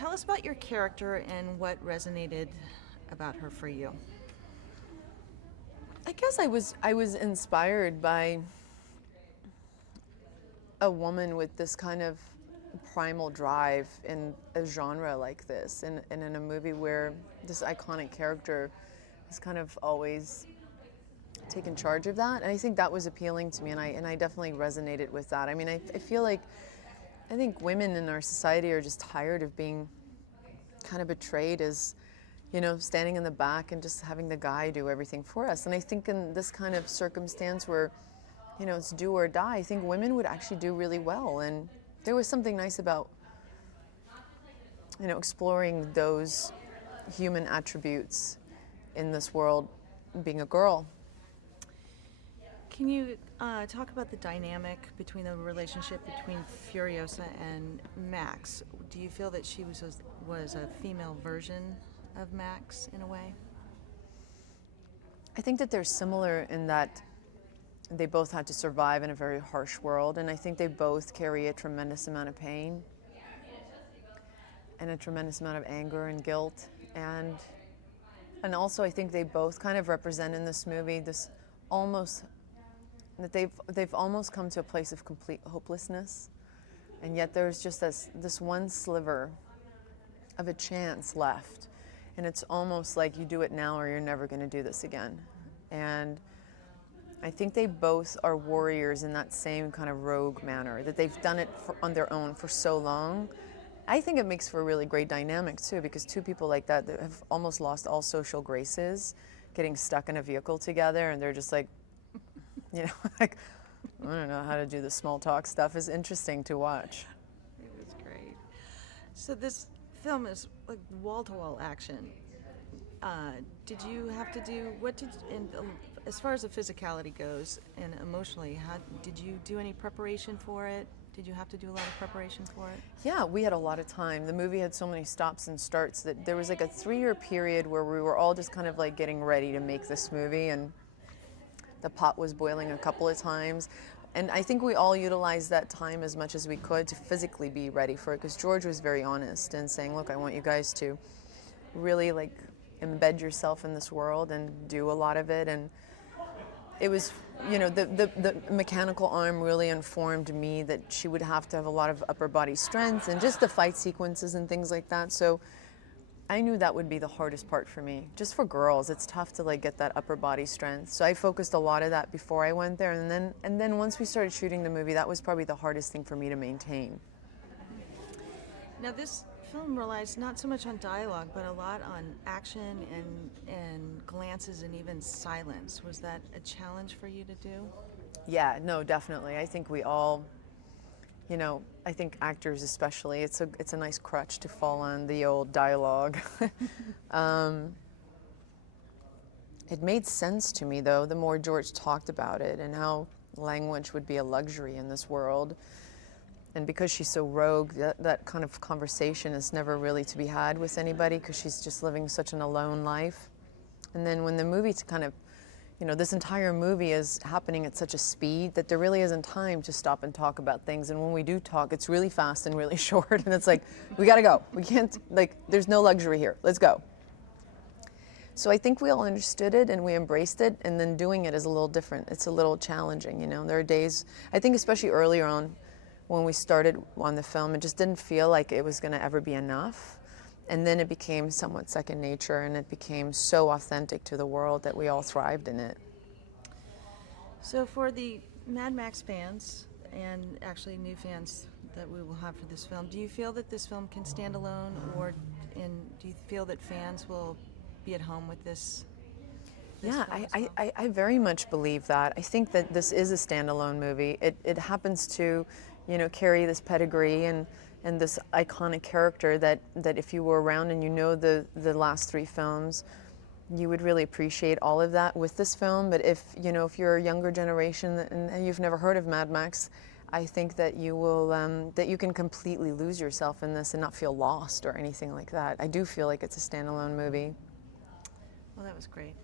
Tell us about your character and what resonated about her for you. I guess I was inspired by a woman with this kind of primal drive in a genre like this, and in a movie where this iconic character has kind of always taken charge of that. And I think that was appealing to me, and I definitely resonated with that. I mean, I feel like I think women in our society are just tired of being kind of betrayed as, you know, standing in the back and just having the guy do everything for us. And I think in this kind of circumstance where, you know, it's do or die, I think women would actually do really well. And there was something nice about, you know, exploring those human attributes in this world, being a girl. Can you talk about the dynamic between the relationship between Furiosa and Max? Do you feel that she was a female version of Max in a way? I think that they're similar in that they both had to survive in a very harsh world, and I think they both carry a tremendous amount of pain and a tremendous amount of anger and guilt, and also I think they both kind of represent in this movie this almost that they've almost come to a place of complete hopelessness, and yet there's just this one sliver of a chance left, and it's almost like you do it now or you're never going to do this again. And I think they both are warriors in that same kind of rogue manner, that they've done it on their own for so long. I think it makes for a really great dynamic too, because two people like that have almost lost all social graces, getting stuck in a vehicle together, and they're just like, you know, like, I don't know how to do the small talk stuff, is interesting to watch. It was great. So this film is like wall-to-wall action. Did you have to do, as far as the physicality goes and emotionally, did you do any preparation for it? Did you have to do a lot of preparation for it? Yeah, we had a lot of time. The movie had so many stops and starts that there was like a 3-year period where we were all just kind of like getting ready to make this movie, and the pot was boiling a couple of times. And I think we all utilized that time as much as we could to physically be ready for it, because George was very honest in saying, look, I want you guys to really like embed yourself in this world and do a lot of it. And it was, you know, the mechanical arm really informed me that she would have to have a lot of upper body strength and just the fight sequences and things like that. So I knew that would be the hardest part for me. Just for girls, it's tough to like get that upper body strength. So I focused a lot of that before I went there, and then once we started shooting the movie, that was probably the hardest thing for me to maintain. Now this film relies not so much on dialogue, but a lot on action and glances and even silence. Was that a challenge for you to do? Yeah, no, definitely. I think we all, you know, I think actors especially, it's a nice crutch to fall on, the old dialogue. It made sense to me though, the more George talked about it and how language would be a luxury in this world. And because she's so rogue, that kind of conversation is never really to be had with anybody, because she's just living such an alone life. And then when the movie kind of, you know, this entire movie is happening at such a speed that there really isn't time to stop and talk about things. And when we do talk, it's really fast and really short. And it's like, we gotta go. We can't, like, there's no luxury here. Let's go. So I think we all understood it and we embraced it. And then doing it is a little different. It's a little challenging, you know. There are days, I think especially earlier on when we started on the film, it just didn't feel like it was gonna ever be enough. And then it became somewhat second nature, and it became so authentic to the world that we all thrived in it. So for the Mad Max fans, and actually new fans that we will have for this film, do you feel that this film can stand alone, or do you feel that fans will be at home with this Yeah, film as well? I very much believe that. I think that this is a standalone movie. It happens to, you know, carry this pedigree and this iconic character that if you were around and you know the last 3 films, you would really appreciate all of that with this film. But if, you know, if you're a younger generation and you've never heard of Mad Max, I think that you will, that you can completely lose yourself in this and not feel lost or anything like that. I do feel like it's a standalone movie. Well, that was great.